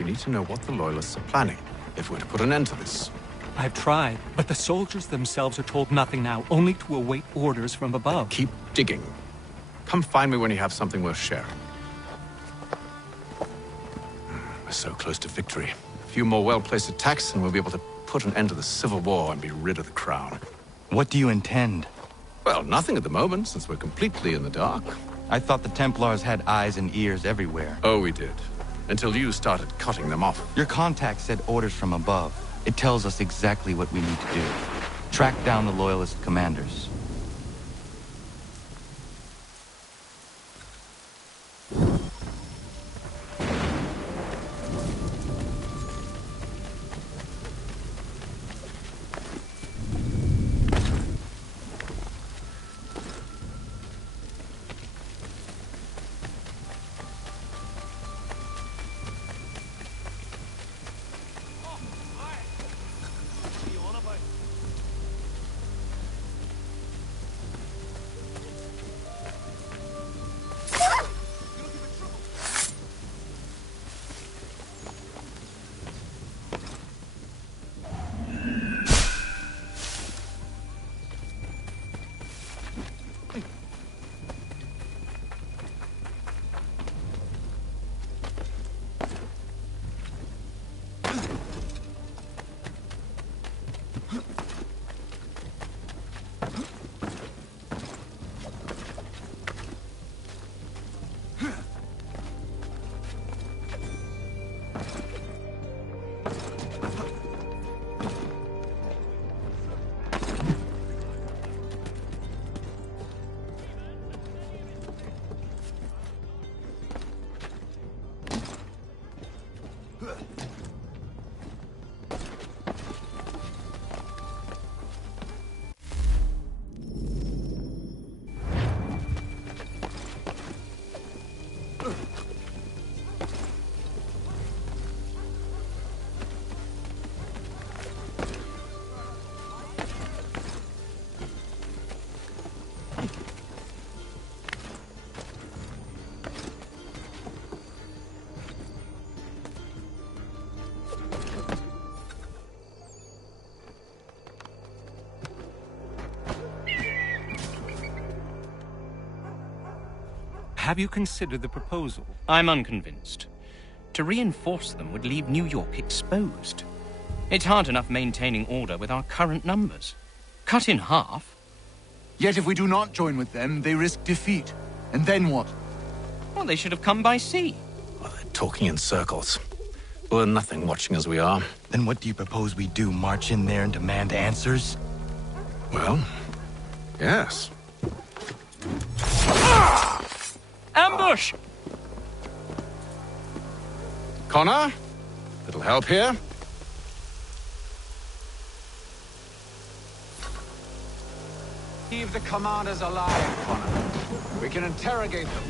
We need to know what the Loyalists are planning, if we're to put an end to this. I've tried, but the soldiers themselves are told nothing now, only to await orders from above. Keep digging. Come find me when you have something worth sharing. We're so close to victory. A few more well-placed attacks and we'll be able to put an end to the Civil War and be rid of the Crown. What do you intend? Well, nothing at the moment, since we're completely in the dark. I thought the Templars had eyes and ears everywhere. Oh, we did. Until you started cutting them off. Your contact said orders from above. It tells us exactly what we need to do. Track down the Loyalist commanders. Have you considered the proposal? I'm unconvinced. To reinforce them would leave New York exposed. It's hard enough maintaining order with our current numbers. Cut in half. Yet if we do not join with them, they risk defeat. And then what? Well, they should have come by sea. Well, they're talking in circles. We'll learn nothing watching as we are. Then what do you propose we do? March in there and demand answers? Well, yes. Ambush! Connor? Little help here? Leave the commanders alive, Connor. We can interrogate them.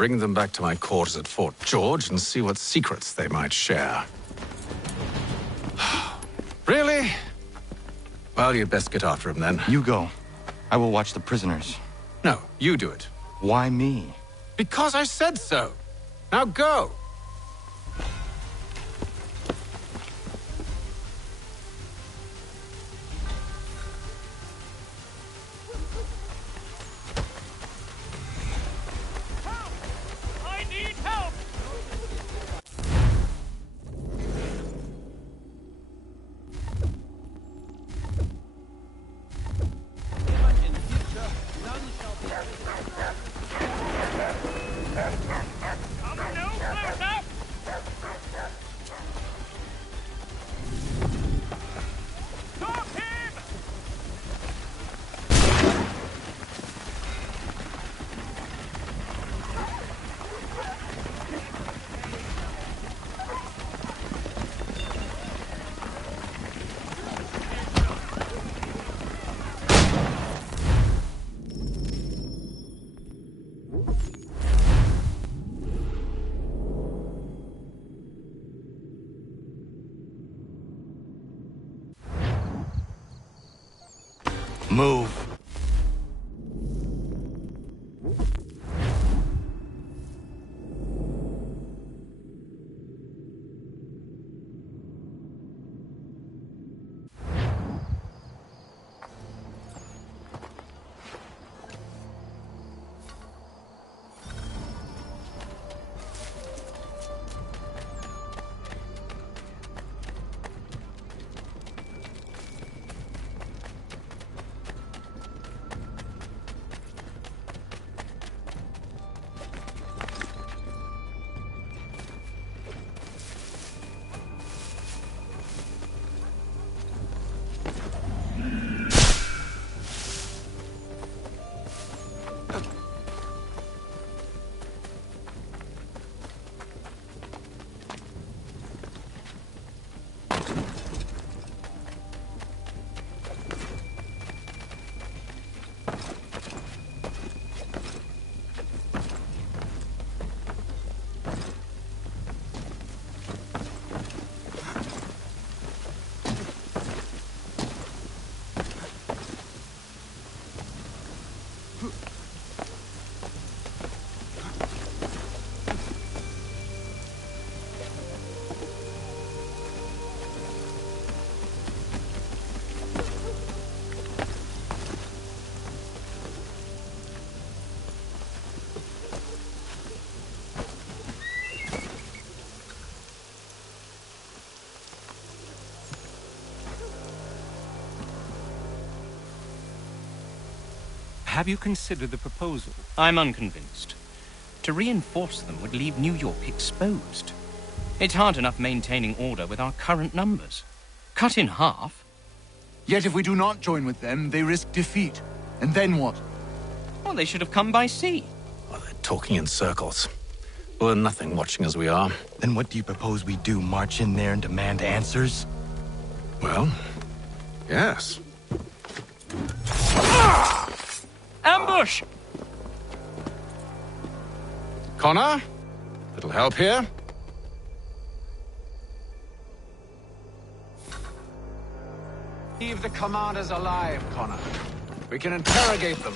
bring them back to my quarters at Fort George and see what secrets they might share. Really? Well, you'd best get after him then. You go. I will watch the prisoners. No, you do it. Why me? Because I said so. Now go! I need help! Come no closer! Stop him! Move. Have you considered the proposal? I'm unconvinced. To reinforce them would leave New York exposed. It's hard enough maintaining order with our current numbers. Cut in half? Yet if we do not join with them, they risk defeat. And then what? Well, they should have come by sea. Well, they're talking in circles. We'll learn nothing watching as we are. Then what do you propose we do? March in there and demand answers? Well, yes. Ambush! Connor? Little help here? Leave the commanders alive, Connor. We can interrogate them.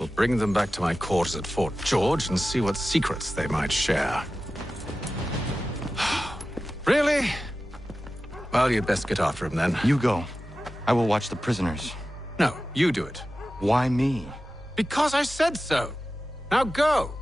We'll bring them back to my quarters at Fort George and see what secrets they might share. Really? Well, you'd best get after him then. You go. I will watch the prisoners. No, you do it. Why me? Because I said so. Now go!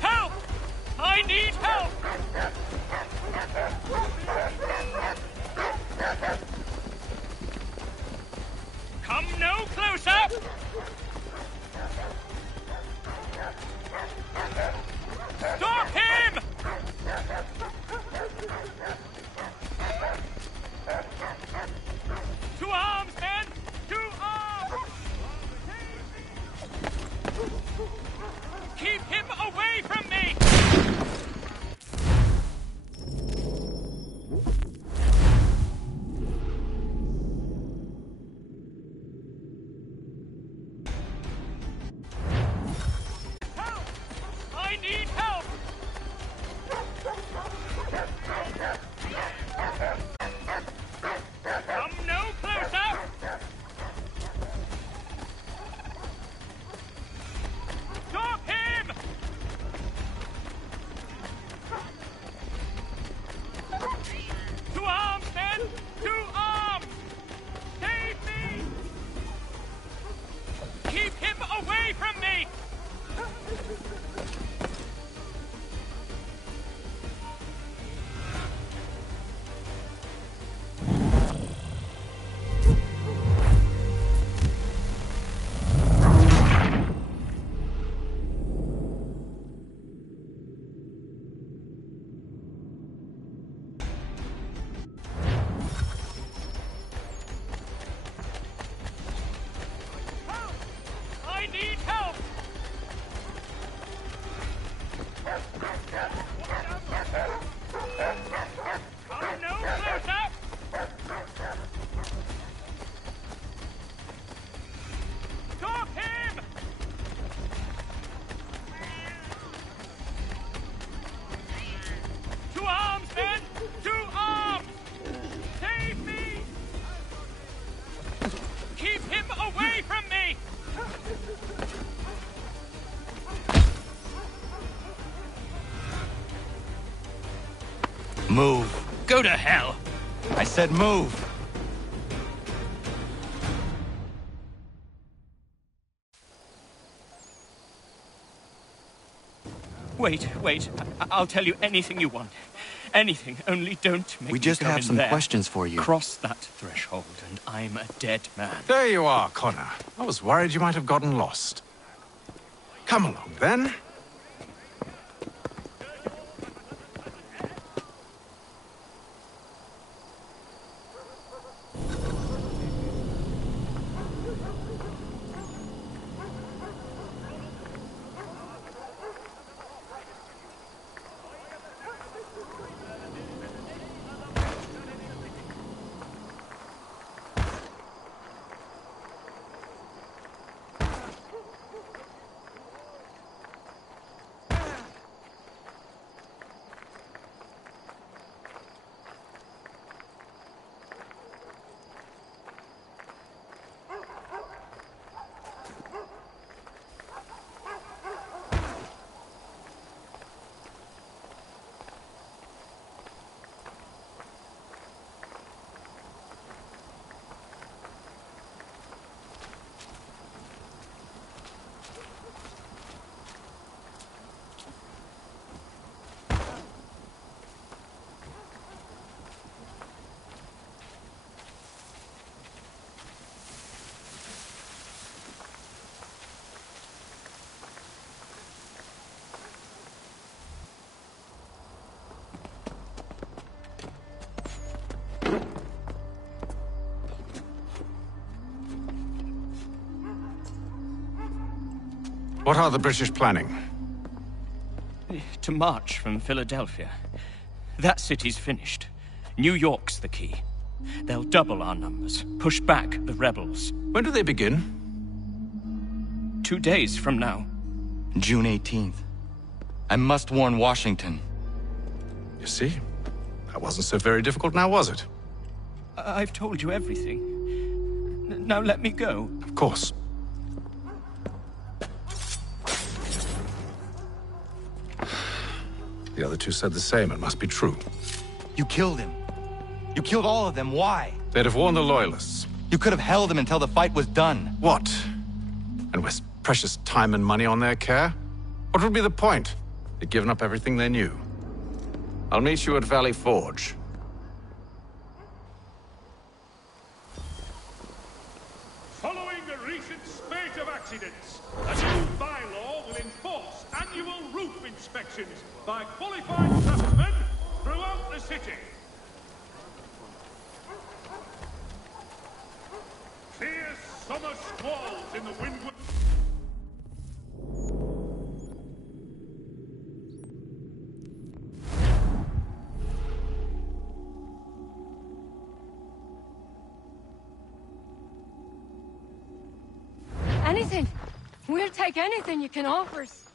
Help! I need help! Come no closer! Stop him! To arms, men! To arms! Keep him away from me! Help! I need help! Come no closer! Stop him! To arms, men! To arms! Save me! Keep him away from me! I need help! Come no closer! Stop him! To arms, men! To arms! Save me! Keep him away from me! Move. Go to hell! I said move. Wait. I'll tell you anything you want. Anything, only don't make We me just go have in some there. questions for you. Cross that threshold and I'm a dead man. There you are, Connor. I was worried you might have gotten lost. Come along, then. What are the British planning? To march from Philadelphia. That city's finished. New York's the key. They'll double our numbers, push back the rebels. When do they begin? 2 days from now. June 18th. I must warn Washington. You see? That wasn't so very difficult now, was it? I've told you everything. Now let me go. Of course. The other two said the same. It must be true. You killed him. You killed all of them. Why? They'd have warned the Loyalists. You could have held him until the fight was done. What? And waste precious time and money on their care? What would be the point? They'd given up everything they knew. I'll meet you at Valley Forge. Following a recent spate of accidents, a new bylaw will enforce annual roof inspections by qualified craftsmen throughout the city. Fierce summer squalls in the windward... Anything. We'll take anything you can offer us.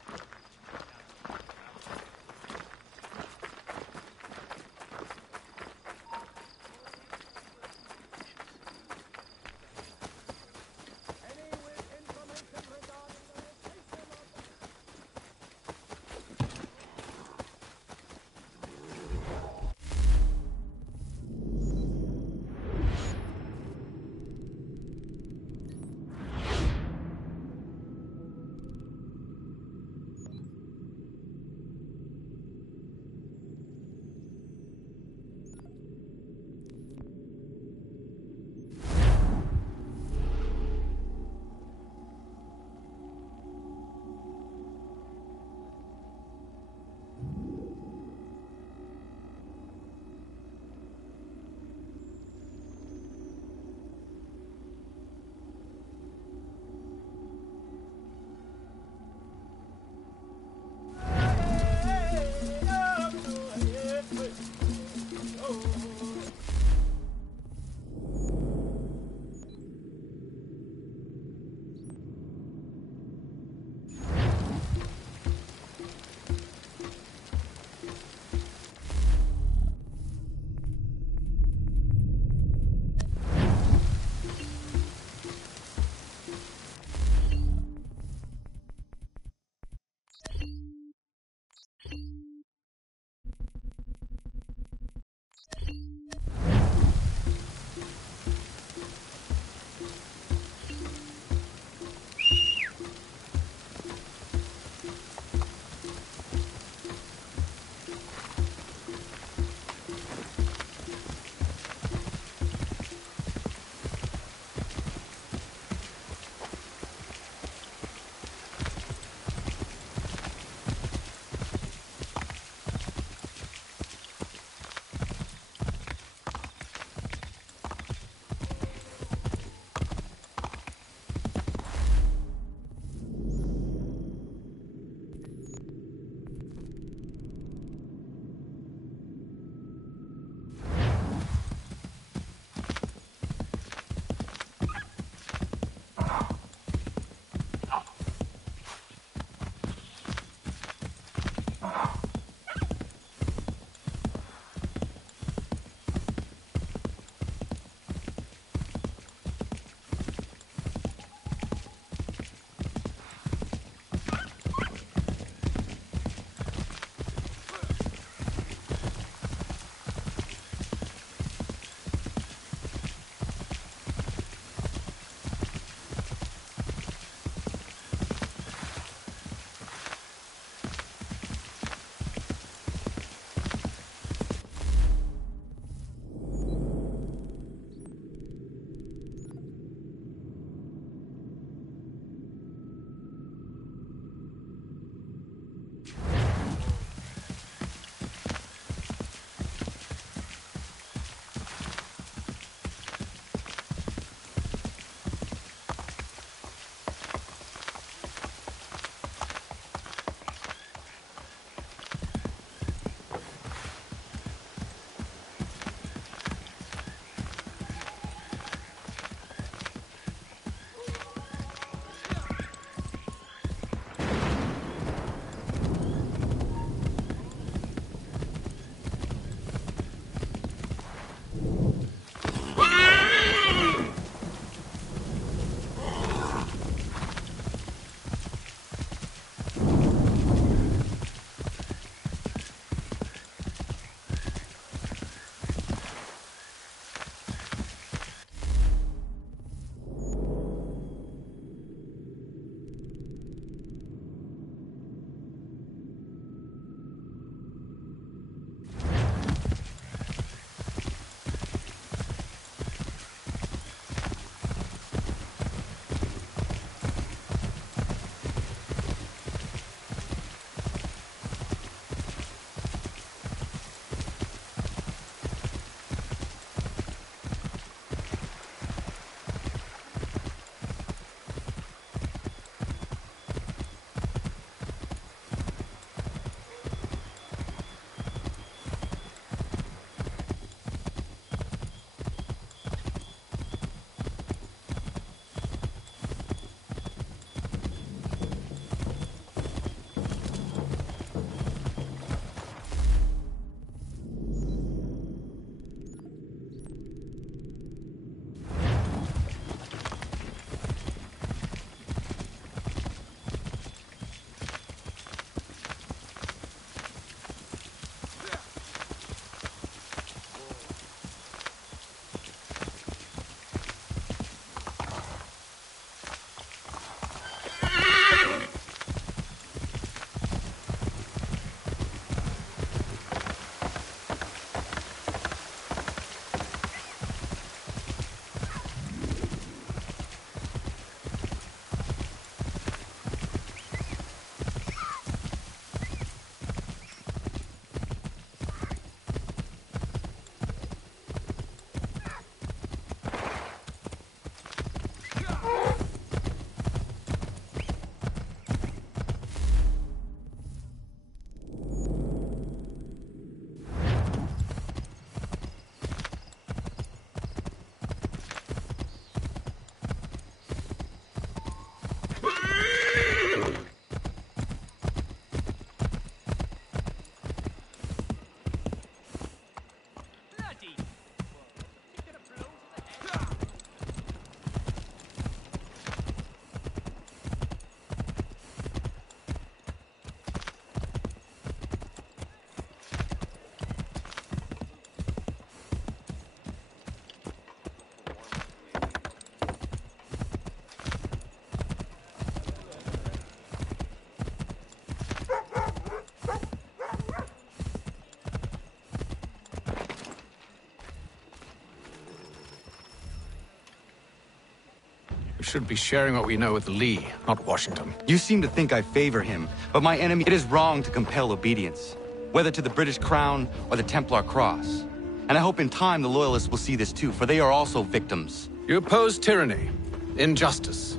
We should be sharing what we know with Lee, not Washington. You seem to think I favor him, but my enemy, it is wrong to compel obedience, whether to the British Crown or the Templar Cross. And I hope in time the Loyalists will see this too, for they are also victims. You oppose tyranny, injustice.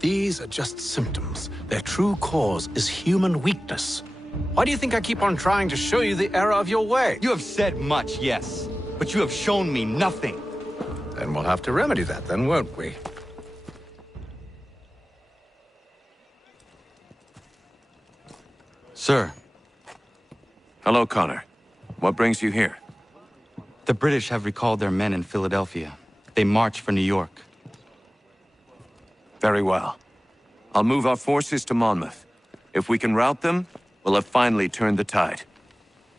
These are just symptoms. Their true cause is human weakness. Why do you think I keep on trying to show you the error of your way? You have said much, yes, but you have shown me nothing. Then we'll have to remedy that then, won't we? Sir. Hello, Connor. What brings you here? The British have recalled their men in Philadelphia. They march for New York. Very well. I'll move our forces to Monmouth. If we can rout them, we'll have finally turned the tide.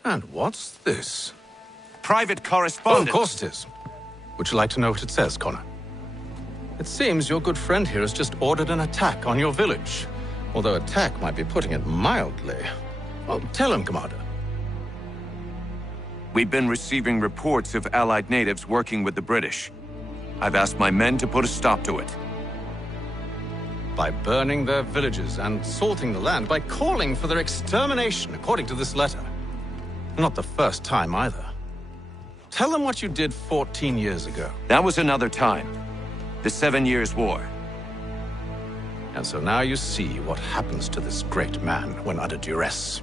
And what's this? Private Oh, correspondence! of course it is. Would you like to know what it says, Connor? It seems your good friend here has just ordered an attack on your village. Although attack might be putting it mildly. Well, tell him, Commander. We've been receiving reports of Allied natives working with the British. I've asked my men to put a stop to it. By burning their villages and salting the land, by calling for their extermination, according to this letter. Not the first time, either. Tell them what you did 14 years ago. That was another time. The 7 Years' War. And so now you see what happens to this great man when under duress.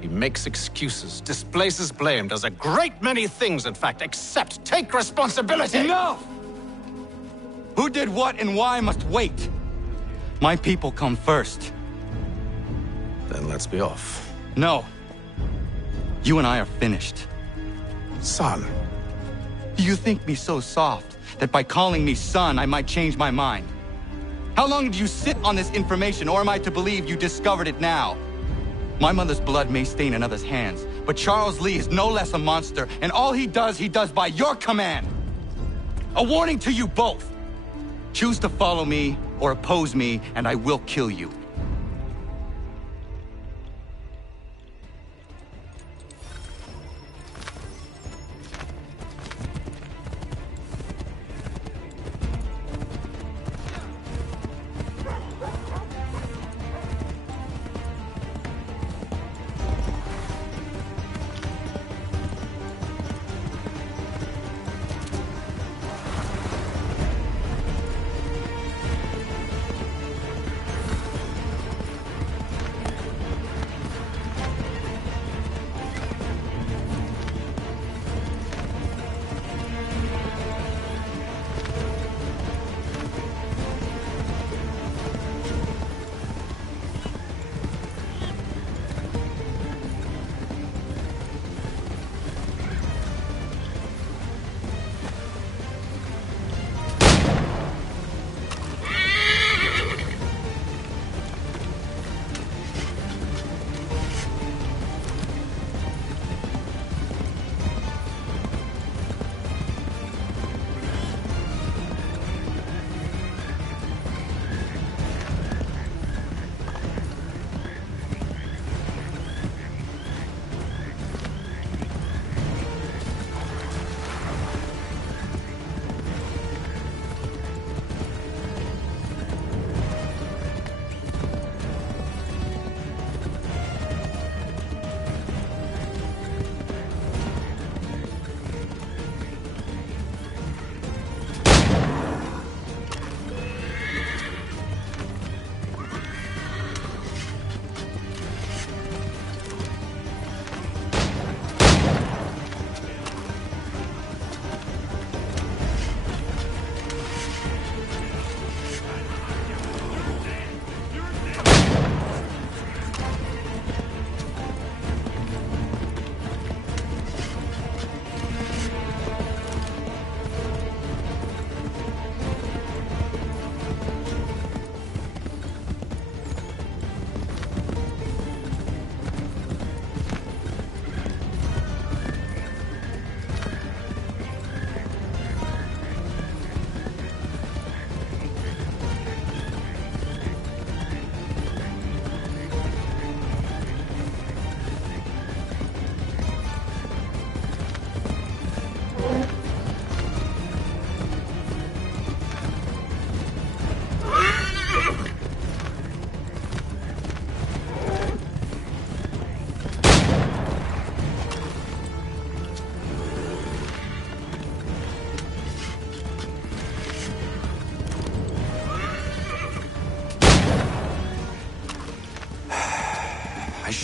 He makes excuses, displaces blame, does a great many things, in fact, except take responsibility! Enough! Who did what and why must wait. My people come first. Then let's be off. No. You and I are finished. Son. Do you think me so soft that by calling me son, I might change my mind? How long did you sit on this information, or am I to believe you discovered it now? My mother's blood may stain another's hands, but Charles Lee is no less a monster, and all he does by your command. A warning to you both. Choose to follow me or oppose me, and I will kill you.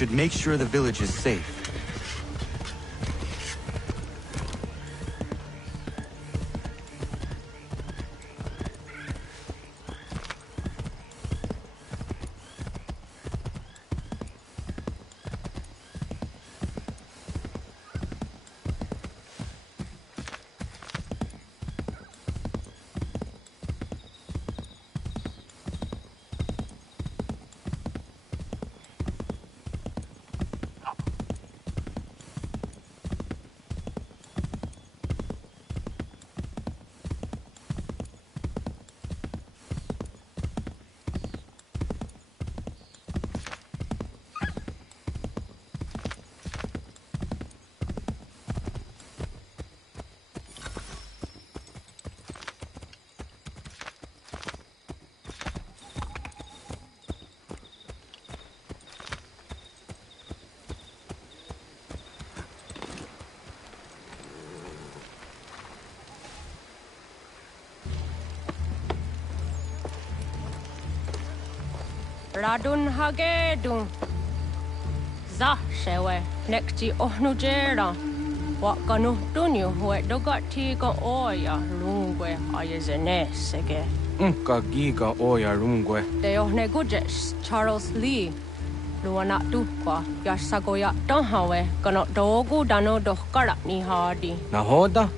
should make sure the village is safe. Radun hagedun. Za shewe nekti ohnujera. Wakanu dunyu hue dogati ka oya rungwe ayezene sege. Unka giga oya rungwe. De ohne gujes Charles Lee. Luana tukwa yasagoya donhawe kano dogu dano dohkara ni hadi. Nahoda?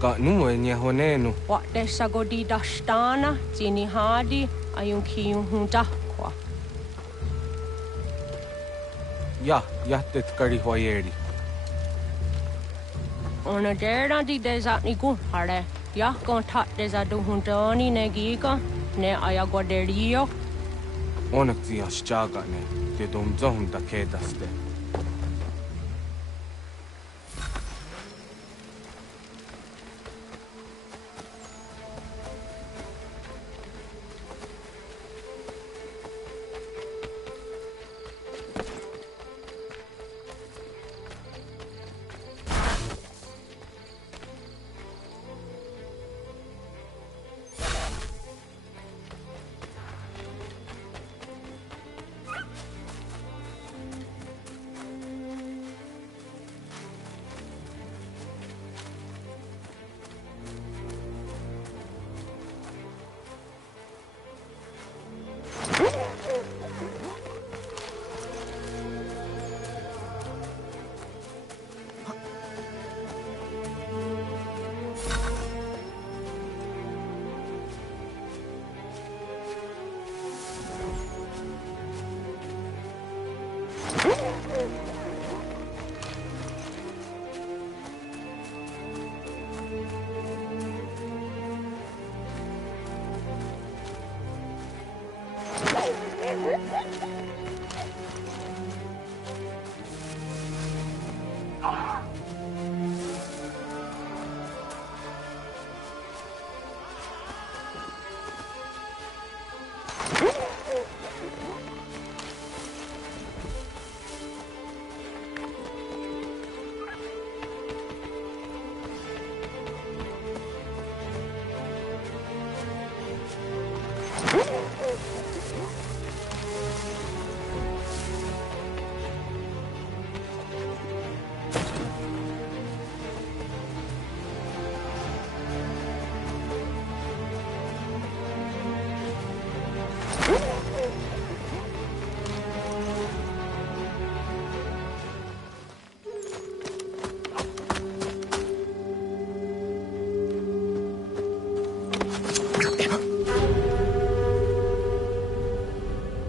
Ka nuwe nye honenu. Wa de sagodi dashtana zini hadi ayun kiyun hunta. Ja, jättet kari hoyeri. Ona dera di desa ni gun hare. Ya kon tat desa du huntoni ne giga ne ayagoderio. Onak zia shchagane. Te dom zohun da kedaste.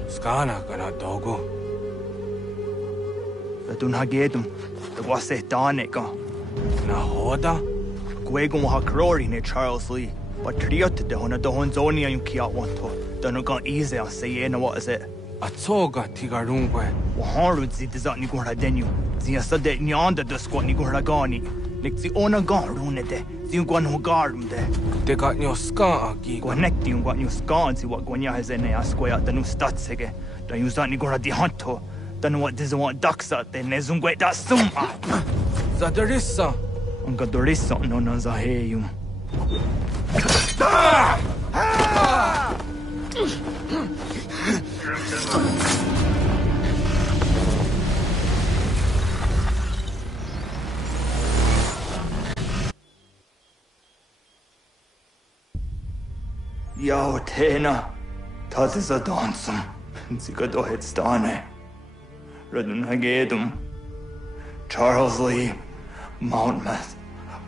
Skana kana dogo. Radun hagedum. The wase daneka. Nahoda? Gwegum ha krori ne Charles Lee. But triot de hona do honzoni ayun kiat wanto. Dano gan easy a say na what is it? Atsoga tigarungwe. Waharud zi dizat ni gora denu. Zia sade nyanda de squat ni gora gani. Nik zi ona gan rune de. Zi gwan ho garum de. Te got nyo ska aki. Gwanek di gwan nyo ska zi wat gwanya hazene asquaya danu statsege. Dan yuzat ni gora di hanto. Danu what diza want daksa de ne zungwe da summa. Zadarissa. Unga dorissa no na zaheyum. Yao Tena, Tatisa Donsum, Zikadohedstane, Radunagedum, Charles Lee, Mountmouth,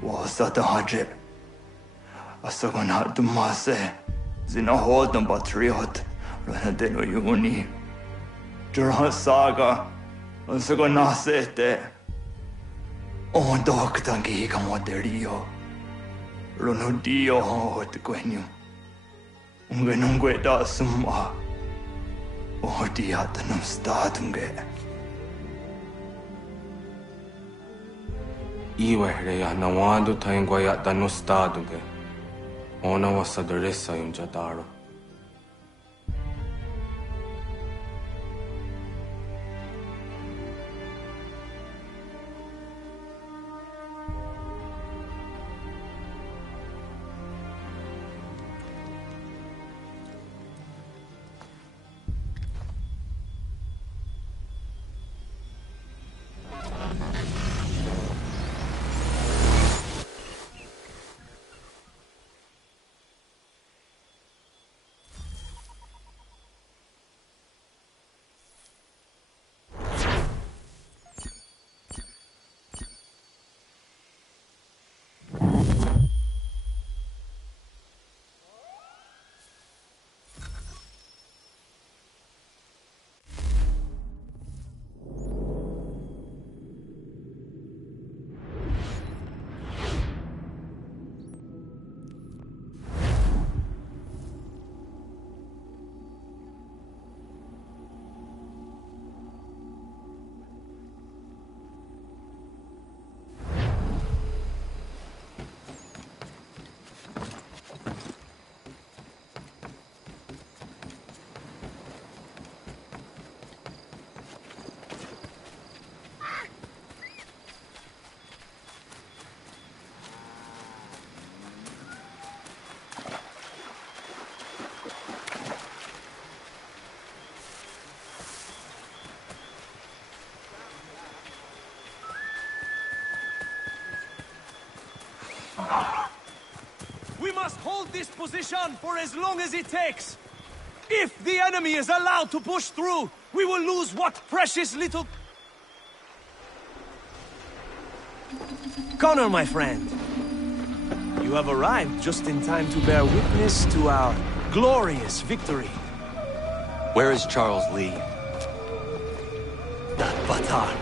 Wasatahajib, Asagonat Dumase, Zinahodam Batriot, Ranadeno Yuni, Jurah Saga, Asagonasete, On Doctangi Camoderio, Ronodio Hotquenu, Ungenungue da Summa, Ordiatanum Statunge. Iwereya nawando taingwaya danustaduge. Ona wasadresa yunjadaro. We must hold this position for as long as it takes. If the enemy is allowed to push through, we will lose what precious little... Connor, my friend. You have arrived just in time to bear witness to our glorious victory. Where is Charles Lee? That Batar.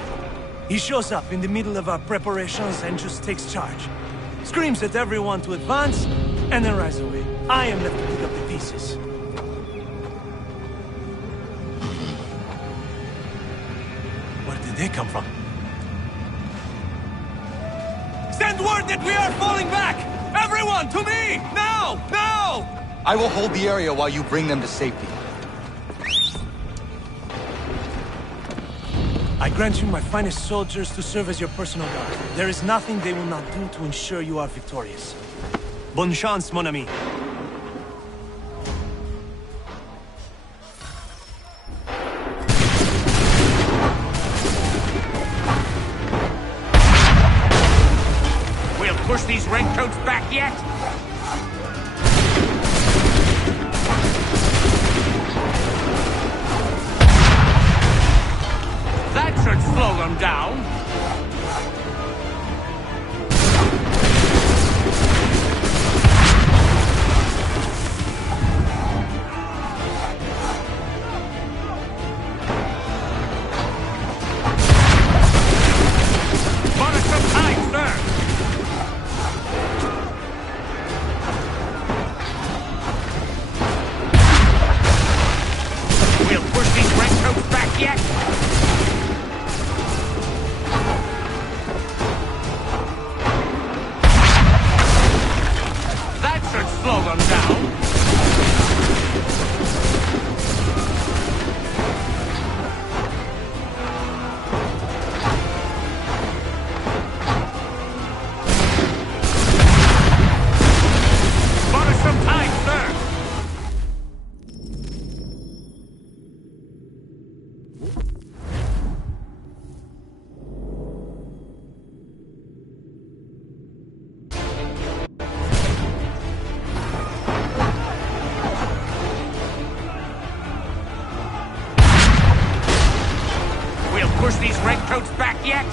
He shows up in the middle of our preparations and just takes charge. Screams at everyone to advance, and then rides away. I am left to pick up the pieces. Where did they come from? Send word that we are falling back! Everyone, to me! Now! Now! I will hold the area while you bring them to safety. I grant you my finest soldiers to serve as your personal guard. There is nothing they will not do to ensure you are victorious. Bonne chance, mon ami. We'll push these redcoats back yet? That should slow them down. Bought us some time, sir. We'll push these redcoats back yet? yet?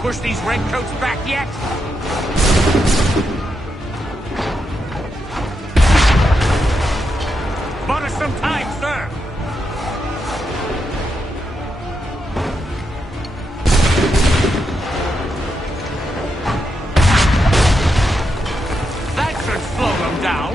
Push these redcoats back yet? Bought us some time, sir. That should slow them down.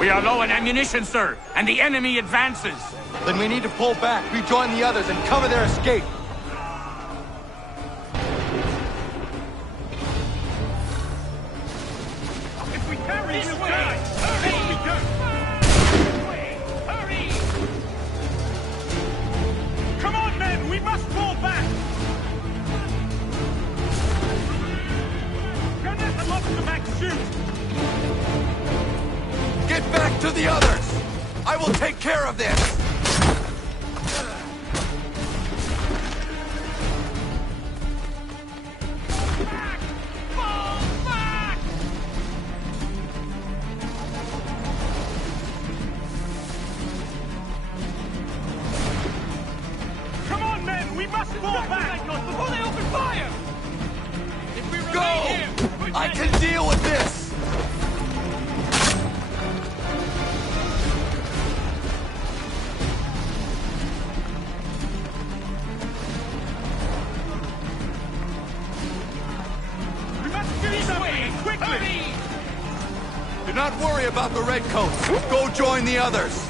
We are low on ammunition, sir, and the enemy advances. Then we need to pull back, rejoin the others, and cover their escape. If we carry this way! Hurry! Come on, men! We must fall back! Grenade and lock the back shoot! Get back to the others! I will take care of this! Come on, men! We must fall back! Before they open fire! If we remain here, I can deal with this! Do not worry about the redcoats. Go join the others.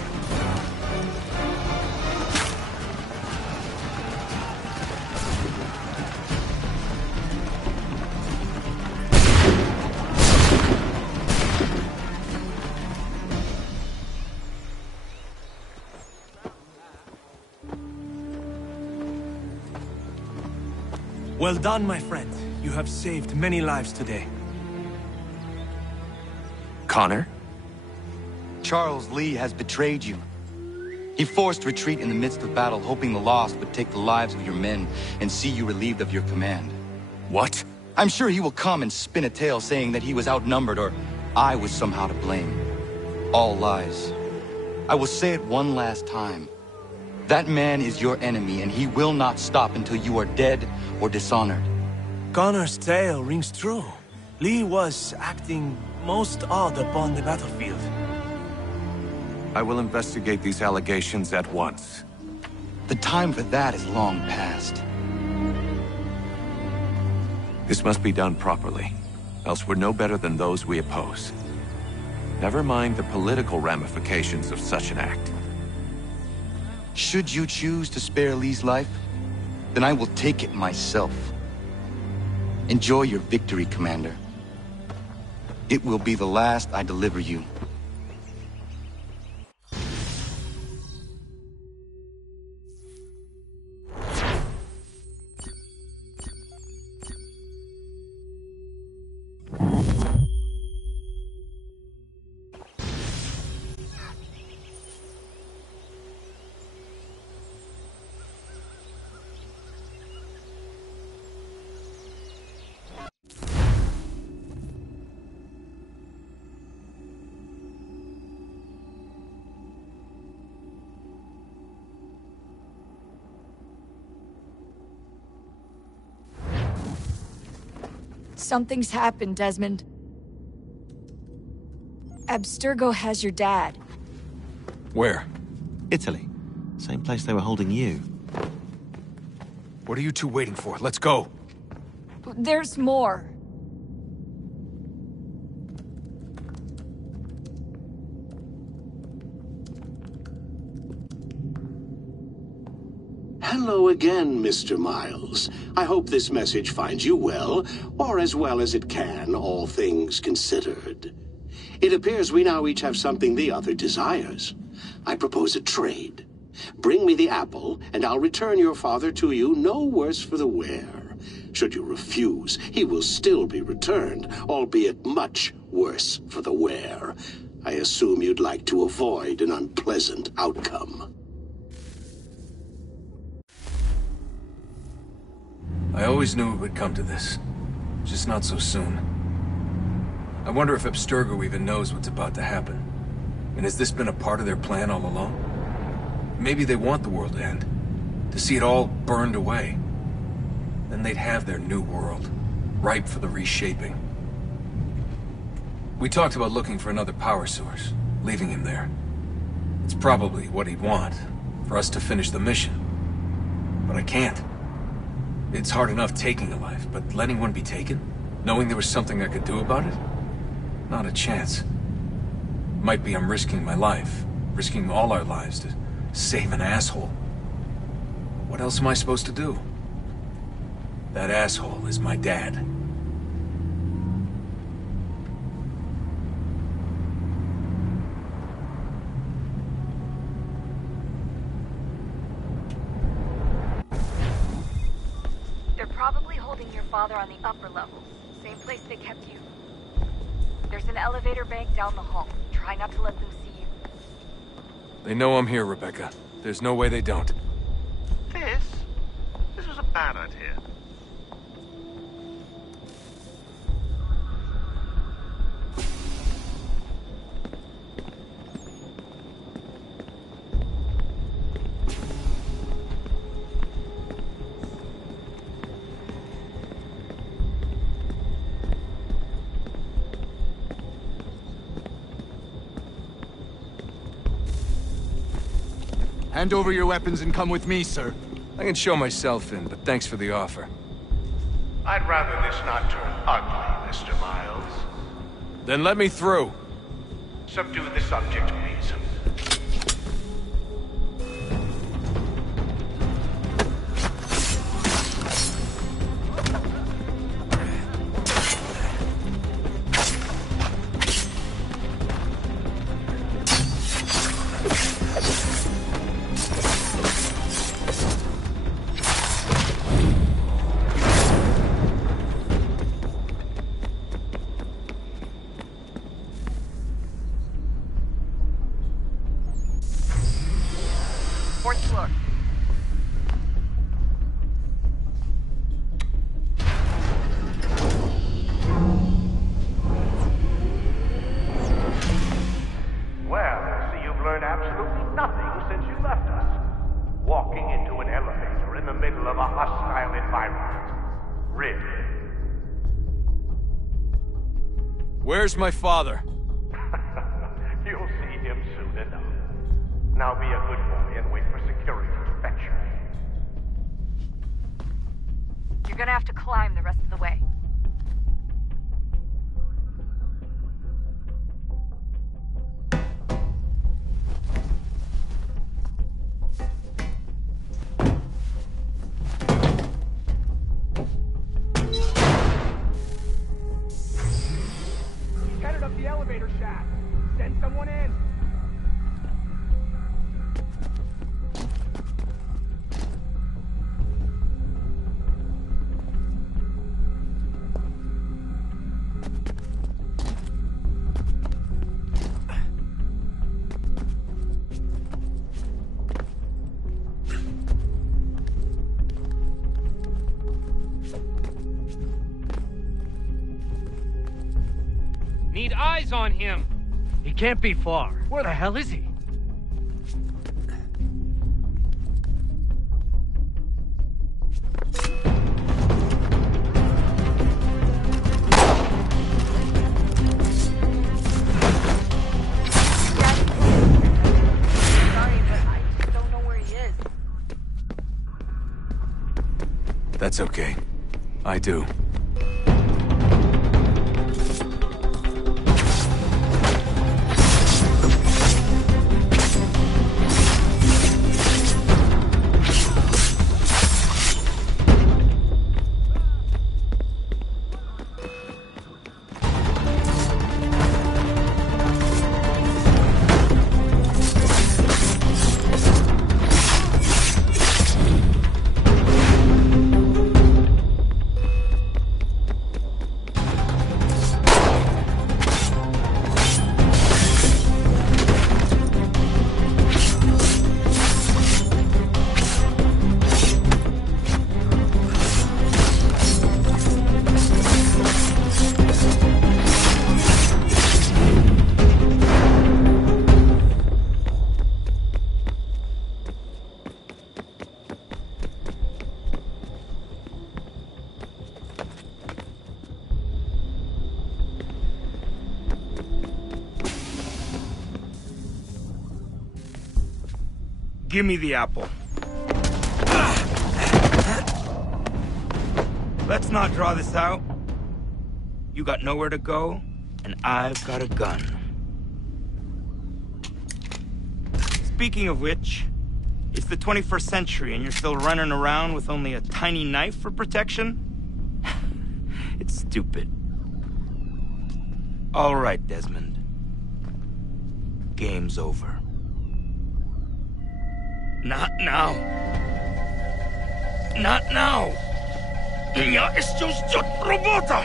Well done, my friend. You have saved many lives today. Connor? Charles Lee has betrayed you. He forced retreat in the midst of battle, hoping the lost would take the lives of your men and see you relieved of your command. What? I'm sure he will come and spin a tale saying that he was outnumbered or I was somehow to blame. All lies. I will say it one last time. That man is your enemy, and he will not stop until you are dead or dishonored. Connor's tale rings true. Lee was acting most odd upon the battlefield. I will investigate these allegations at once. The time for that is long past. This must be done properly, else we're no better than those we oppose. Never mind the political ramifications of such an act. Should you choose to spare Lee's life, then I will take it myself. Enjoy your victory, Commander. It will be the last I deliver you. Something's happened, Desmond. Abstergo has your dad. Where? Italy. Same place they were holding you. What are you two waiting for? Let's go. There's more. Hello again, Mr. Miles. I hope this message finds you well, or as well as it can, all things considered. It appears we now each have something the other desires. I propose a trade. Bring me the apple, and I'll return your father to you no worse for the wear. Should you refuse, he will still be returned, albeit much worse for the wear. I assume you'd like to avoid an unpleasant outcome. I always knew it would come to this. Just not so soon. I wonder if Abstergo even knows what's about to happen. And has this been a part of their plan all along? Maybe they want the world to end. To see it all burned away. Then they'd have their new world, ripe for the reshaping. We talked about looking for another power source, leaving him there. It's probably what he'd want, for us to finish the mission. But I can't. It's hard enough taking a life, but letting one be taken? Knowing there was something I could do about it? Not a chance. Might be I'm risking my life, risking all our lives to save an asshole. What else am I supposed to do? That asshole is my dad. Probably holding your father on the upper levels. Same place they kept you. There's an elevator bank down the hall. Try not to let them see you. They know I'm here, Rebecca. There's no way they don't. This was a bad idea. Hand over your weapons and come with me, sir. I can show myself in, but thanks for the offer. I'd rather this not turn ugly, Mr. Miles. Then let me through. Subdue the subject, please. Miles. Really. Where's my father? You'll see him soon enough. Now be a good boy and wait for security to fetch you. You're gonna have to climb the rest of the way. Headed up the elevator shaft. Send someone in. Need eyes on him. He can't be far. Where the hell is he? That's okay. I do. Give me the apple. Let's not draw this out. You got nowhere to go, and I've got a gun. Speaking of which, it's the 21st century and you're still running around with only a tiny knife for protection? It's stupid. All right, Desmond. Game's over. Not now. Not now. Я еще ждет работа.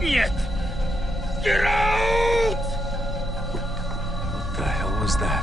Нет. Get out! What the hell was that?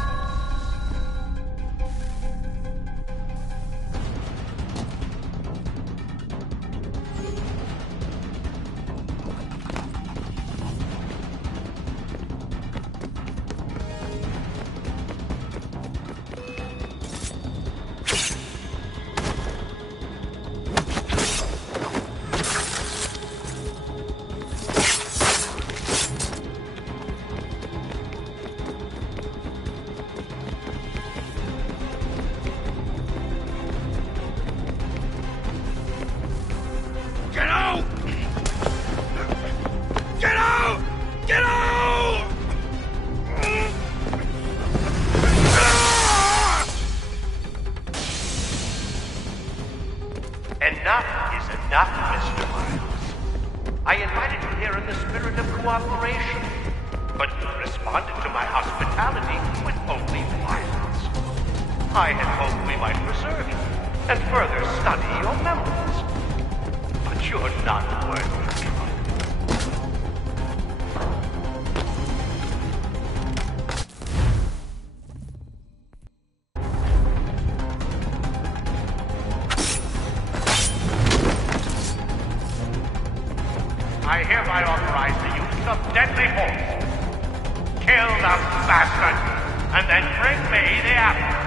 I hereby authorize the use of deadly force. Kill the bastard, and then bring me the apple.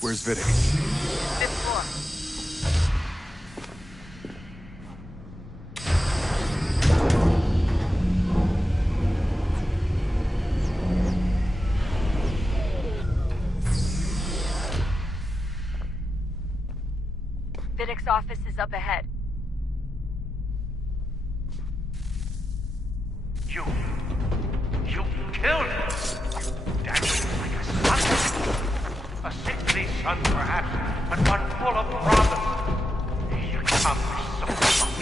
Where's Vidic? Fifth floor. Vidic's office is up ahead. You killed him! Dad was like a son. A sickly son, perhaps, but one full of promise. You accomplished so much,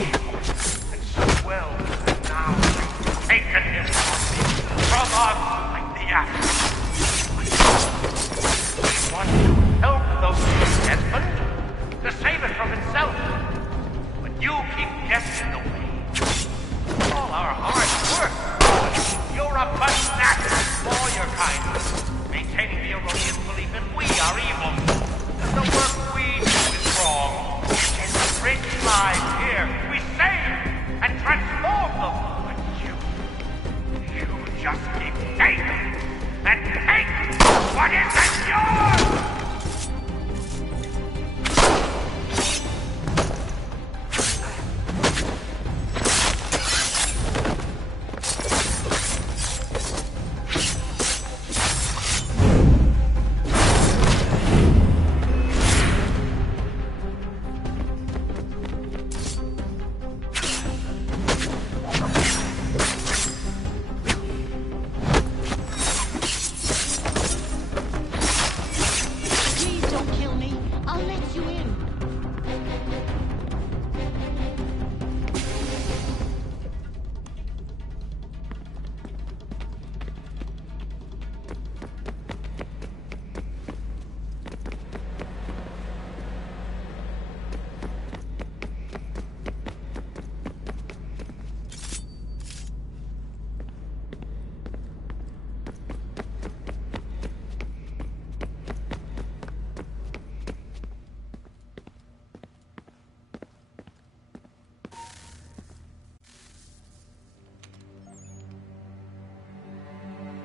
and so well, and now you've taken him from us like the apple. We want to help those Desmond, to save it from itself. But you keep death in the way. All our hard work. You're a bust-nut, all your kind. Maintaining the erroneous belief that we are evil. And the work we do is wrong. And the rich lives here, we save and transform them. But you just keep taking and take what isn't yours!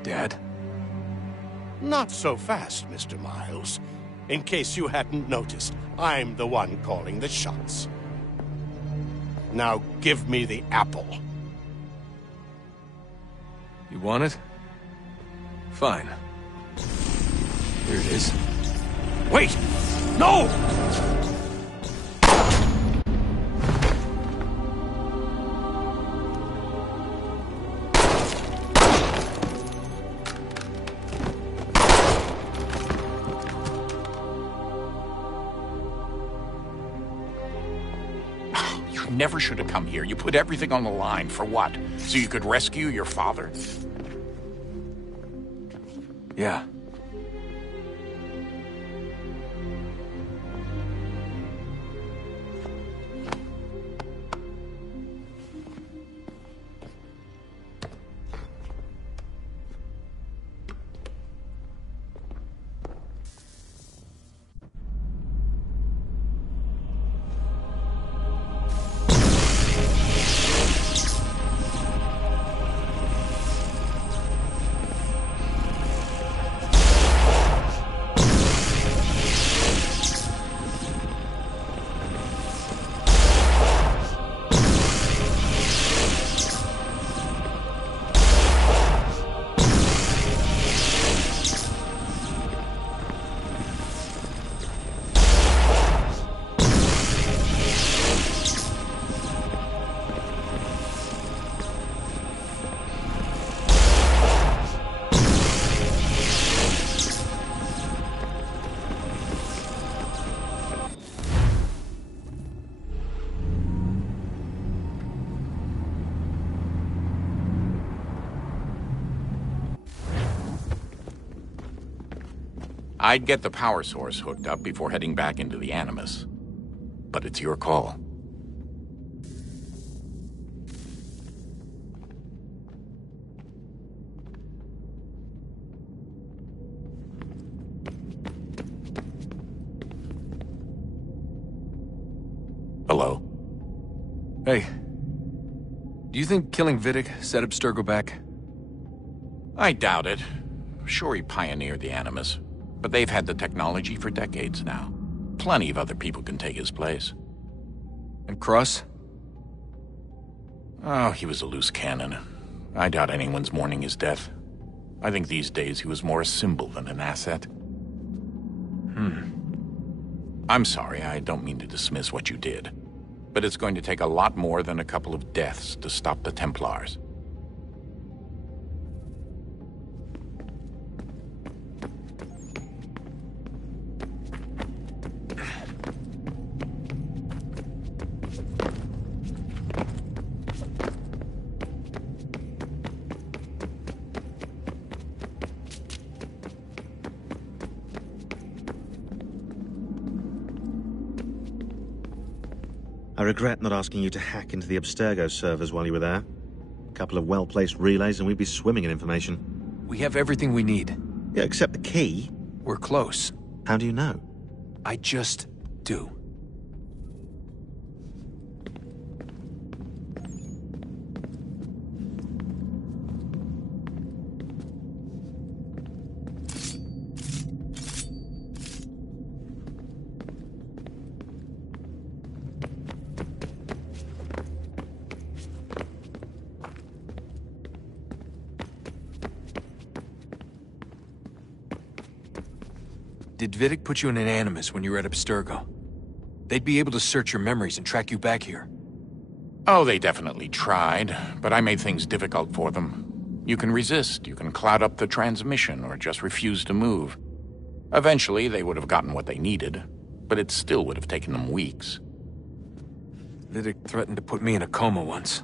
Dad? Not so fast, Mr. Miles. In case you hadn't noticed, I'm the one calling the shots. Now give me the apple. You want it? Fine. Here it is. Wait! No! Never should have come here. You put everything on the line. For what? So you could rescue your father? Yeah. I'd get the power source hooked up before heading back into the Animus. But it's your call. Hello? Hey. Do you think killing Vidic set Abstergo back? I doubt it. Sure, he pioneered the Animus. But they've had the technology for decades now. Plenty of other people can take his place. And Cross? Oh, he was a loose cannon. I doubt anyone's mourning his death. I think these days he was more a symbol than an asset. I'm sorry, I don't mean to dismiss what you did. But it's going to take a lot more than a couple of deaths to stop the Templars. I regret not asking you to hack into the Abstergo servers while you were there. A couple of well-placed relays and we'd be swimming in information. We have everything we need. Yeah, except the key. We're close. How do you know? I just do. Did Vidic put you in an Animus when you were at Abstergo? They'd be able to search your memories and track you back here. Oh, they definitely tried, but I made things difficult for them. You can resist, you can cloud up the transmission, or just refuse to move. Eventually, they would have gotten what they needed, but it still would have taken them weeks. Vidic threatened to put me in a coma once.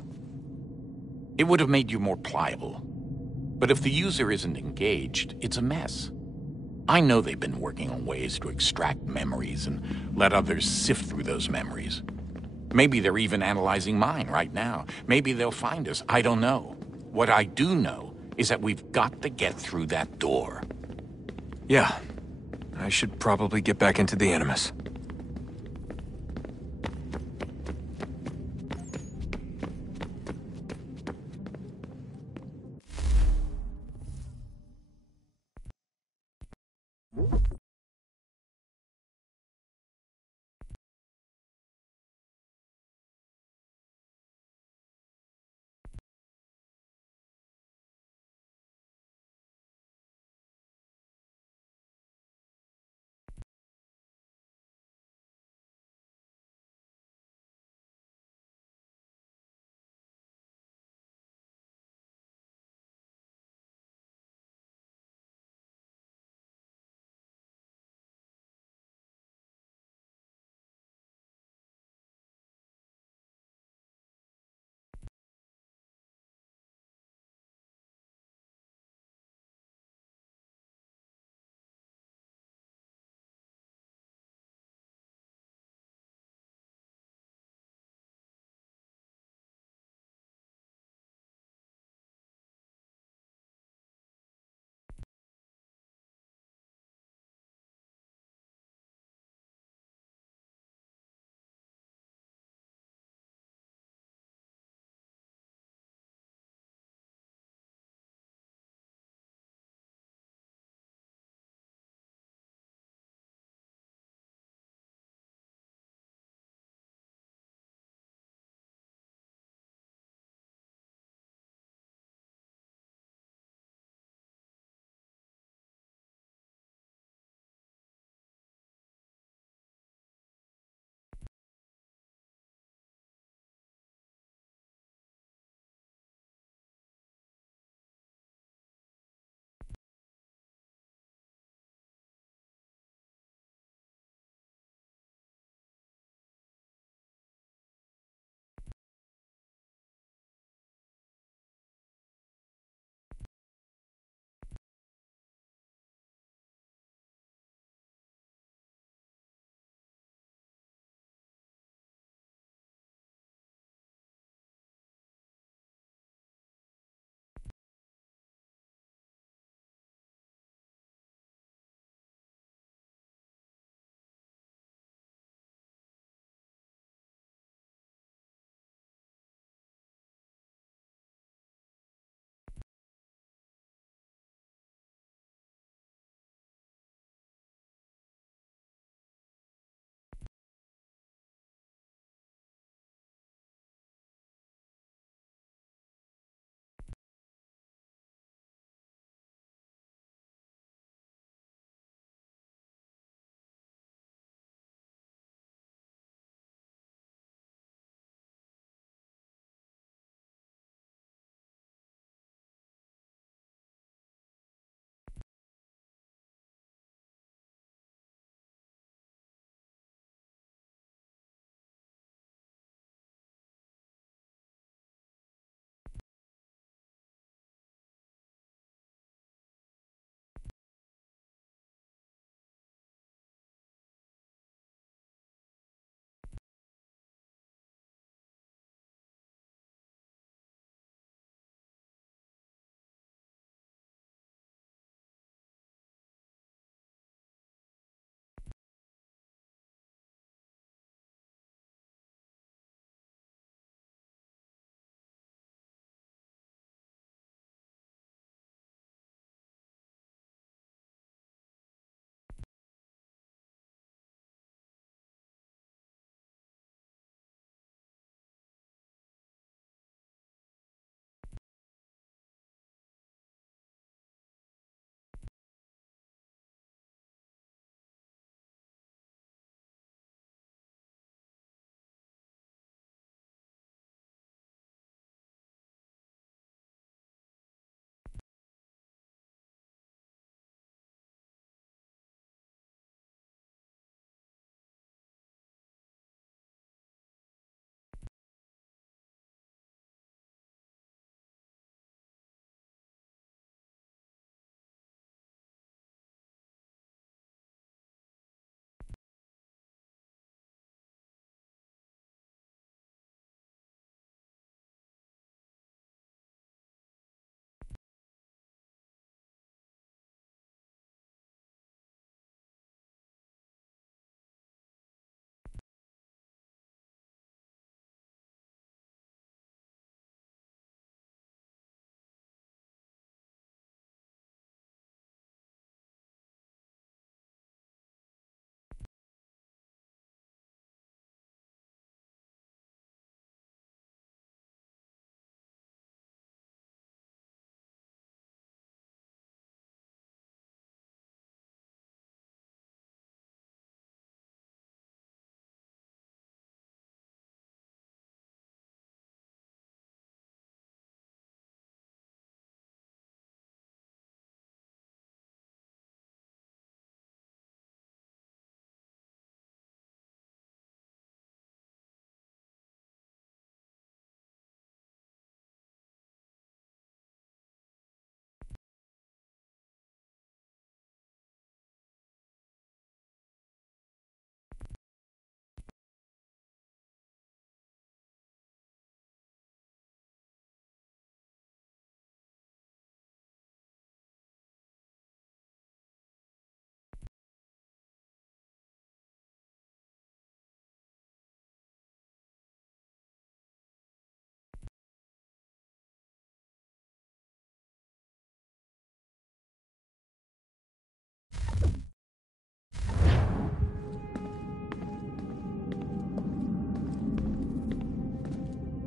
It would have made you more pliable. But if the user isn't engaged, it's a mess. I know they've been working on ways to extract memories and let others sift through those memories. Maybe they're even analyzing mine right now. Maybe they'll find us. I don't know. What I do know is that we've got to get through that door. Yeah. I should probably get back into the Animus.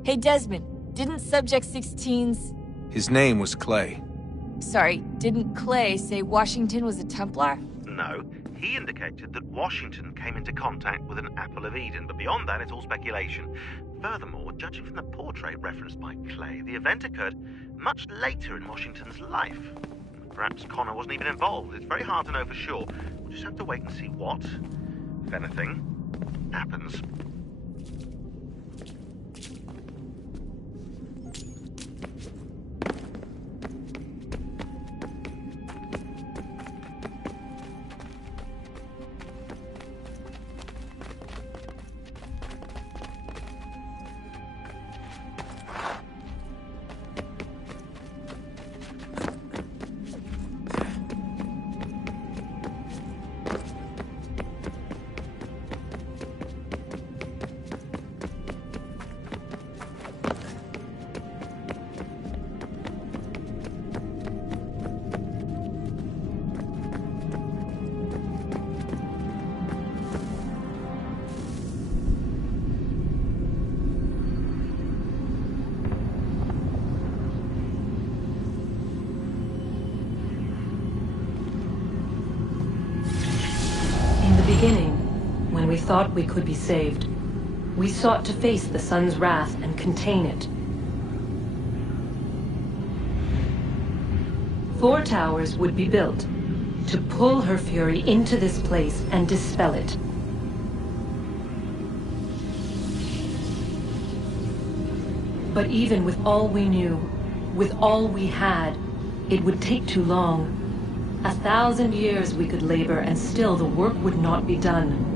Hey, Desmond, didn't Subject 16's... His name was Clay. Sorry, didn't Clay say Washington was a Templar? No, he indicated that Washington came into contact with an Apple of Eden, but beyond that, it's all speculation. Furthermore, judging from the portrait referenced by Clay, the event occurred much later in Washington's life. Perhaps Connor wasn't even involved. It's very hard to know for sure. We'll just have to wait and see what, if anything, happens. When we thought we could be saved, we sought to face the sun's wrath and contain it. 4 towers would be built to pull her fury into this place and dispel it. But even with all we knew, with all we had, it would take too long. 1,000 years we could labor, and still the work would not be done.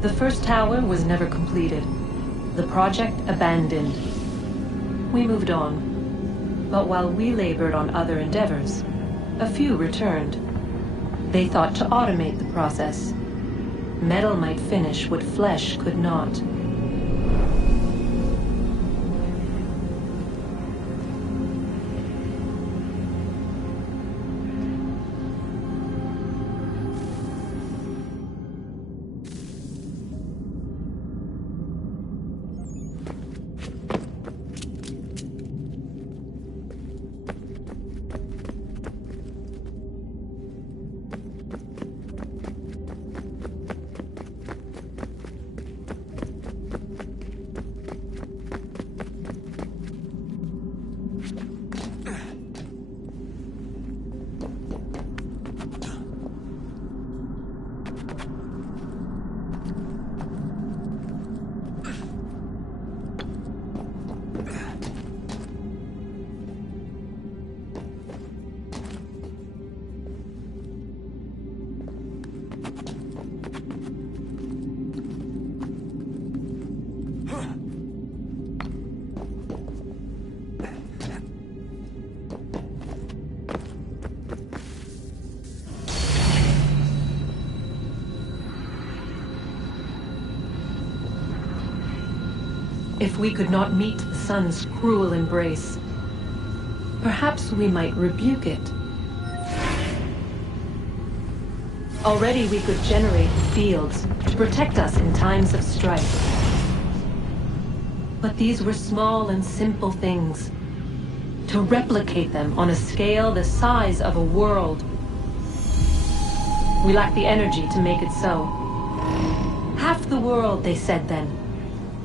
The first tower was never completed. The project abandoned. We moved on. But while we labored on other endeavors, a few returned. They thought to automate the process. Metal might finish what flesh could not. If we could not meet the sun's cruel embrace, perhaps we might rebuke it. Already we could generate fields to protect us in times of strife. But these were small and simple things. To replicate them on a scale the size of a world, we lack the energy to make it so. Half the world, they said then.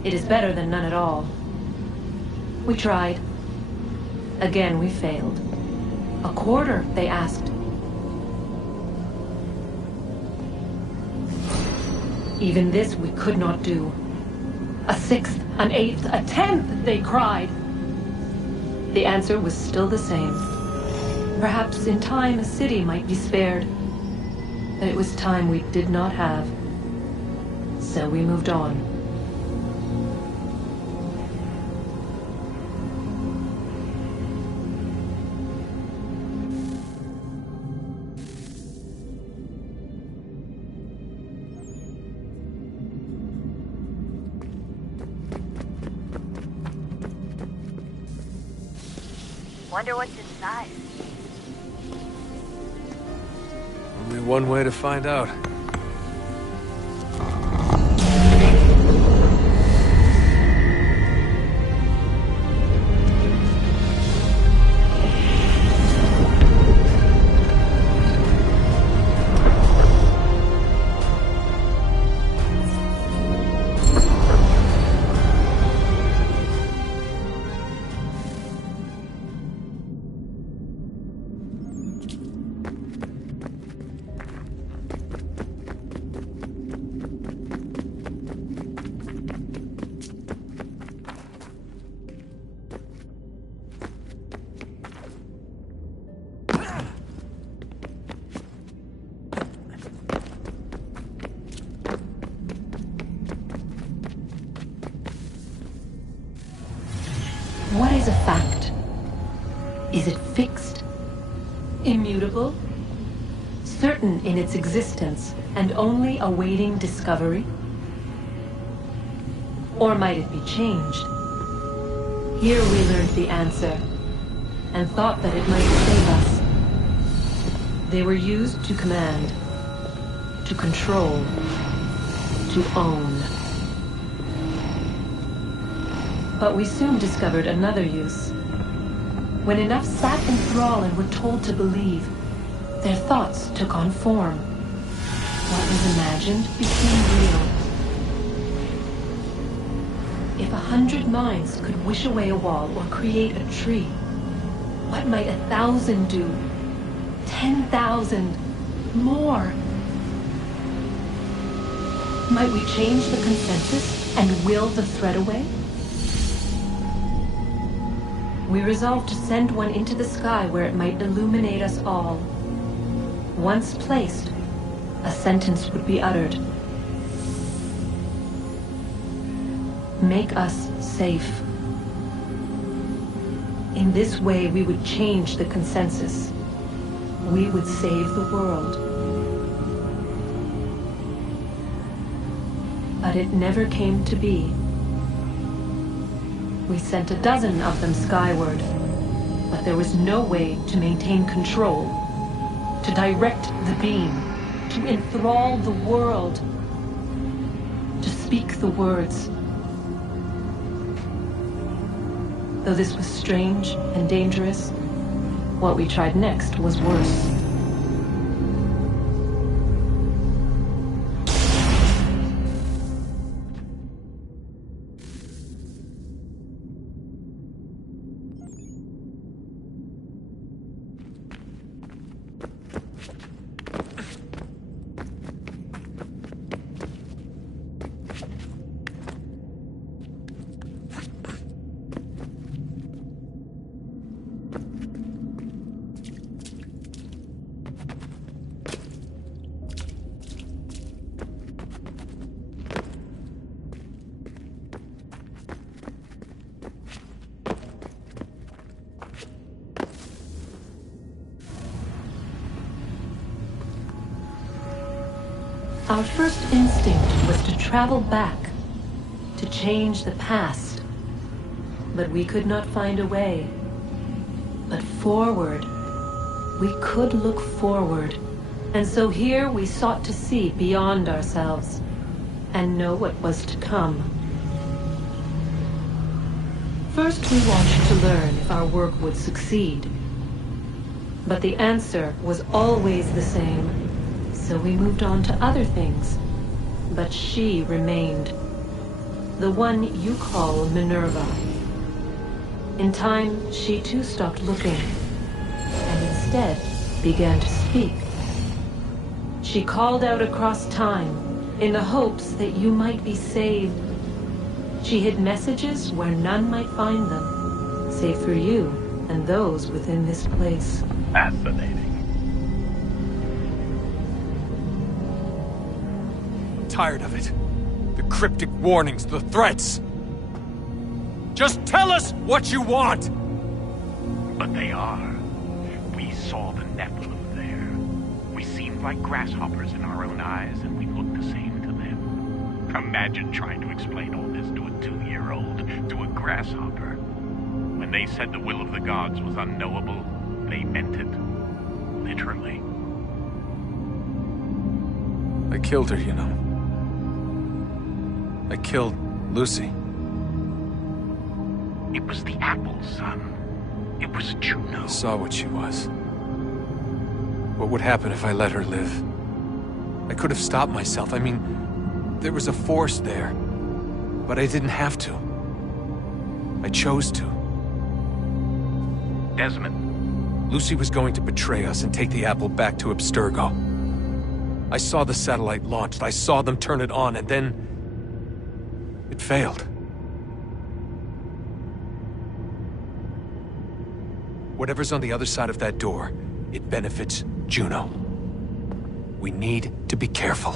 It is better than none at all. We tried. Again, we failed. A quarter, they asked. Even this we could not do. A sixth, an eighth, a tenth, they cried. The answer was still the same. Perhaps in time a city might be spared. But it was time we did not have. So we moved on. Wonder what's inside. Only one way to find out. is a fact? Is it fixed? Immutable? Certain in its existence and only awaiting discovery? Or might it be changed? Here we learned the answer, and thought that it might save us. They were used to command, to control, to own. But we soon discovered another use. When enough sat in thrall and were told to believe, their thoughts took on form. What was imagined became real. If 100 minds could wish away a wall or create a tree, what might 1,000 do? 10,000? More? Might we change the consensus and will the threat away? We resolved to send one into the sky where it might illuminate us all. Once placed, a sentence would be uttered. Make us safe. In this way, we would change the consensus. We would save the world. But it never came to be. We sent a dozen of them skyward, but there was no way to maintain control, to direct the beam, to enthrall the world, to speak the words. Though this was strange and dangerous, what we tried next was worse. Our first instinct was to travel back, to change the past. But we could not find a way. But forward, we could look forward. And so here we sought to see beyond ourselves and know what was to come. First we watched to learn if our work would succeed. But the answer was always the same. So we moved on to other things, but she remained. The one you call Minerva. In time, she too stopped looking, and instead began to speak. She called out across time, in the hopes that you might be saved. She hid messages where none might find them, save for you and those within this place. Fascinating. Tired of it. The cryptic warnings, the threats. Just tell us what you want! But they are. We saw the Nephilim there. We seemed like grasshoppers in our own eyes, and we looked the same to them. Imagine trying to explain all this to a 2-year-old, to a grasshopper. When they said the will of the gods was unknowable, they meant it. Literally. I killed her, you know. I killed Lucy. It was the apple, son. It was Juno. I saw what she was. What would happen if I let her live? I could have stopped myself. I mean, there was a force there. But I didn't have to. I chose to. Desmond. Lucy was going to betray us and take the apple back to Abstergo. I saw the satellite launched. I saw them turn it on, and then it failed. Whatever's on the other side of that door, it benefits Juno. We need to be careful.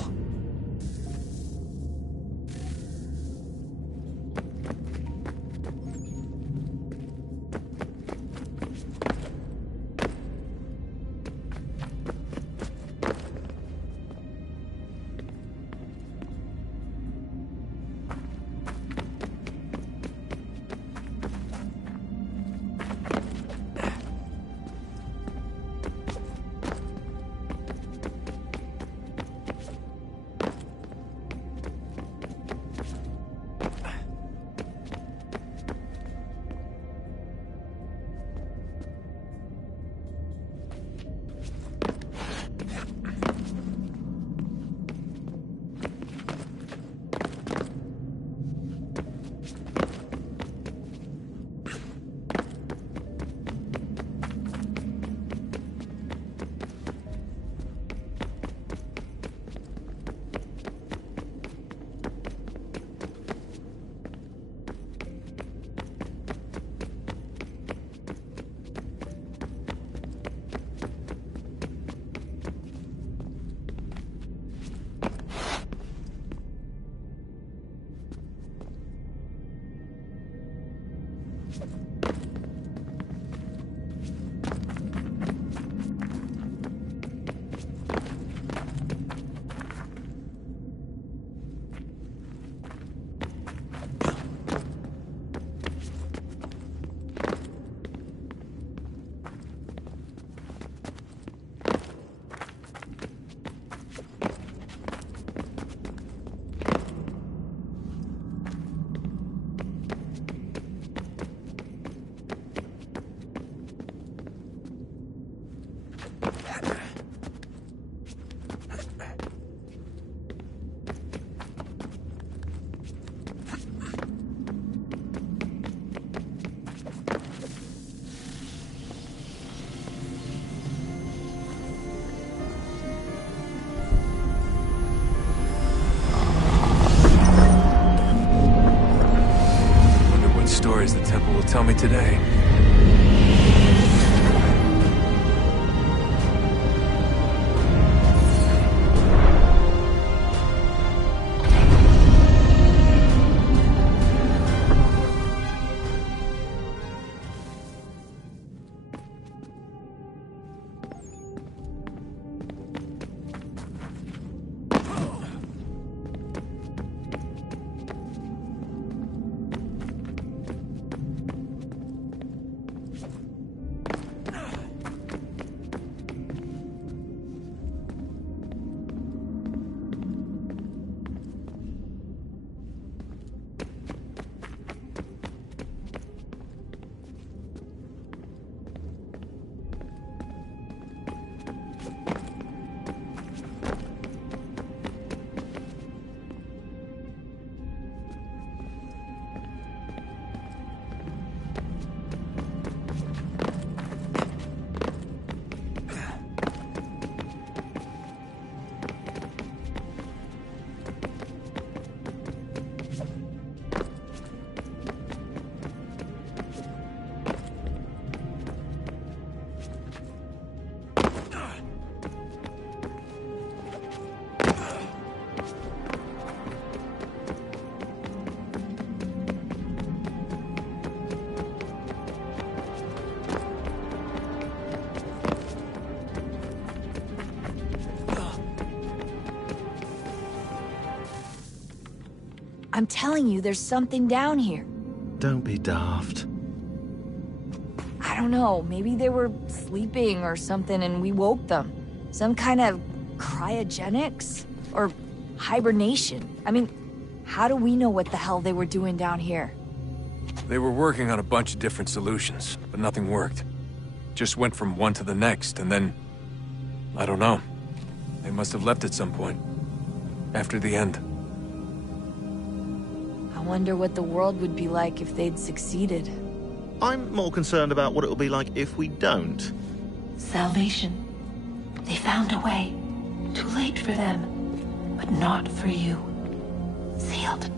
me today. I'm telling you, there's something down here. Don't be daft. I don't know, maybe they were sleeping or something and we woke them. Some kind of cryogenics? Or hibernation? I mean, how do we know what the hell they were doing down here? They were working on a bunch of different solutions, but nothing worked. Just went from one to the next, and then... I don't know. They must have left at some point. After the end. I wonder what the world would be like if they'd succeeded. I'm more concerned about what it will be like if we don't. Salvation. They found a way. Too late for them, but not for you. Sealed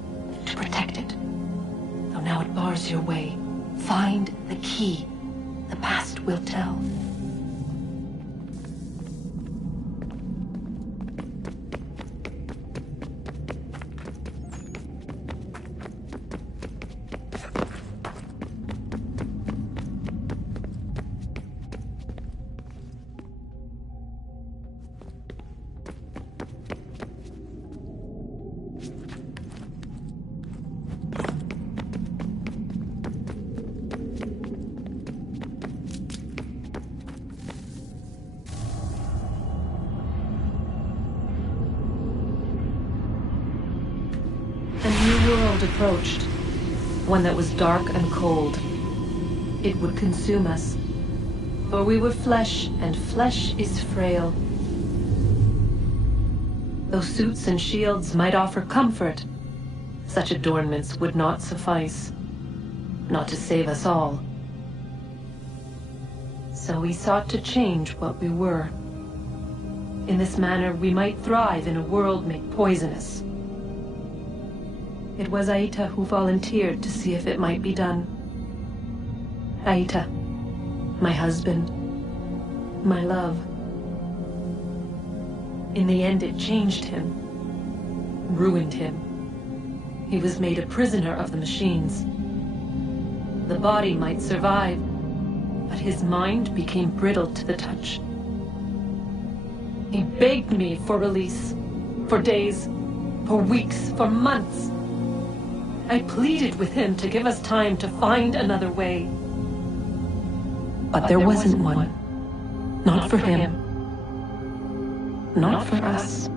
to protect it. Though now it bars your way. Find the key. The past will tell. Approached, one that was dark and cold. It would consume us, for we were flesh, and flesh is frail. Though suits and shields might offer comfort, such adornments would not suffice, not to save us all. So we sought to change what we were. In this manner, we might thrive in a world made poisonous. It was Aita who volunteered to see if it might be done. Aita, my husband, my love. In the end, it changed him, ruined him. He was made a prisoner of the machines. The body might survive, but his mind became brittle to the touch. He begged me for release, for days, for weeks, for months. I pleaded with him to give us time to find another way. But there wasn't one. Not for him. Not for us.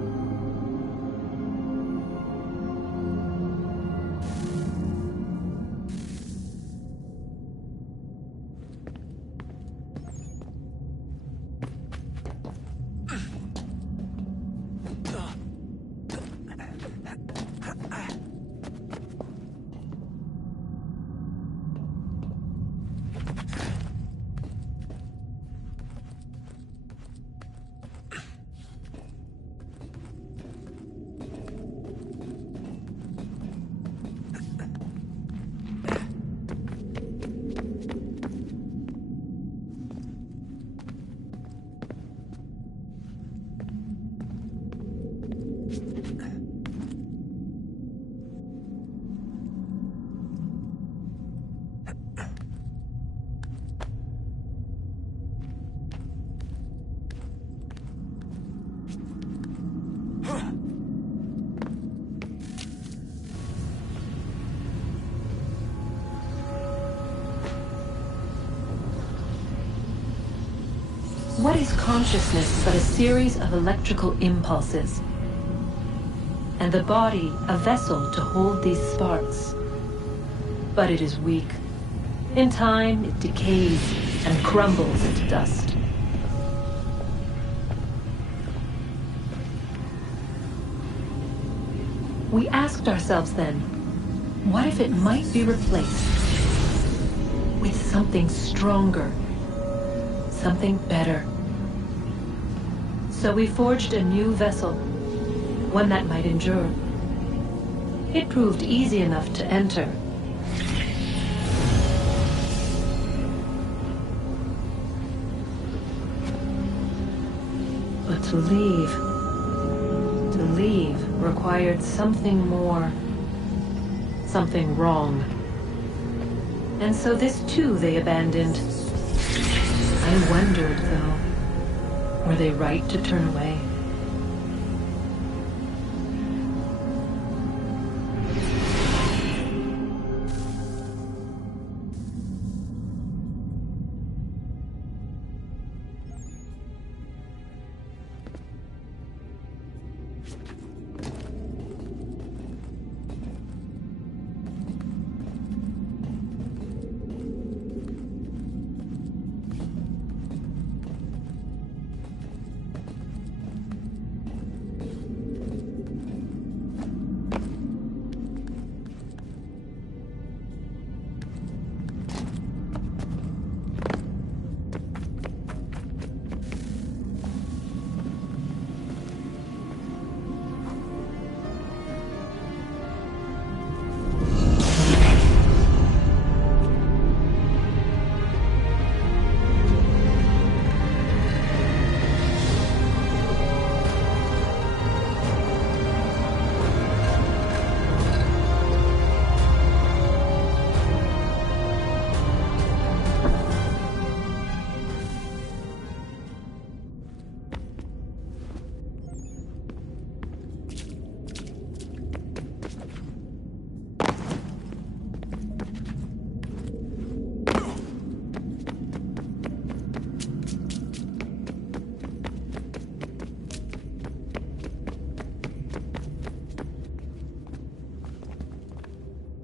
body's consciousness but a series of electrical impulses, and the body a vessel to hold these sparks. But it is weak. In time, it decays and crumbles into dust. We asked ourselves then, what if it might be replaced with something stronger, something better? So we forged a new vessel, one that might endure. It proved easy enough to enter. But to leave required something more, something wrong. And so this too they abandoned. I wondered, though, were they right to turn away?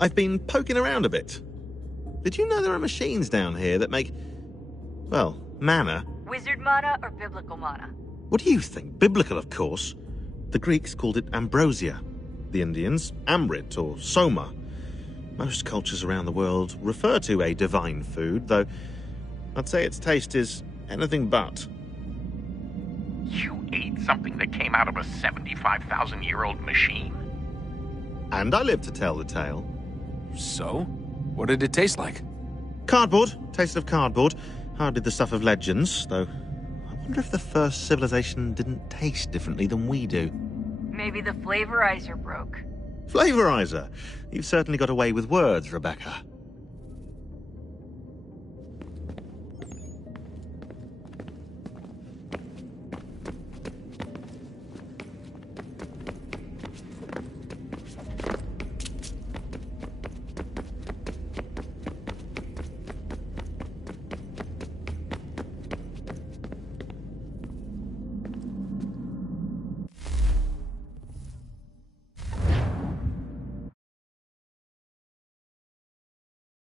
I've been poking around a bit. Did you know there are machines down here that make, well, mana? Wizard mana or biblical mana? What do you think? Biblical, of course. The Greeks called it ambrosia. The Indians, amrit or soma. Most cultures around the world refer to a divine food, though I'd say its taste is anything but. You ate something that came out of a 75,000-year-old machine? And I live to tell the tale. So? What did it taste like? Cardboard. Taste of cardboard. Hardly the stuff of legends, though. I wonder if the first civilization didn't taste differently than we do. Maybe the flavorizer broke. Flavorizer? You've certainly got away with words, Rebecca.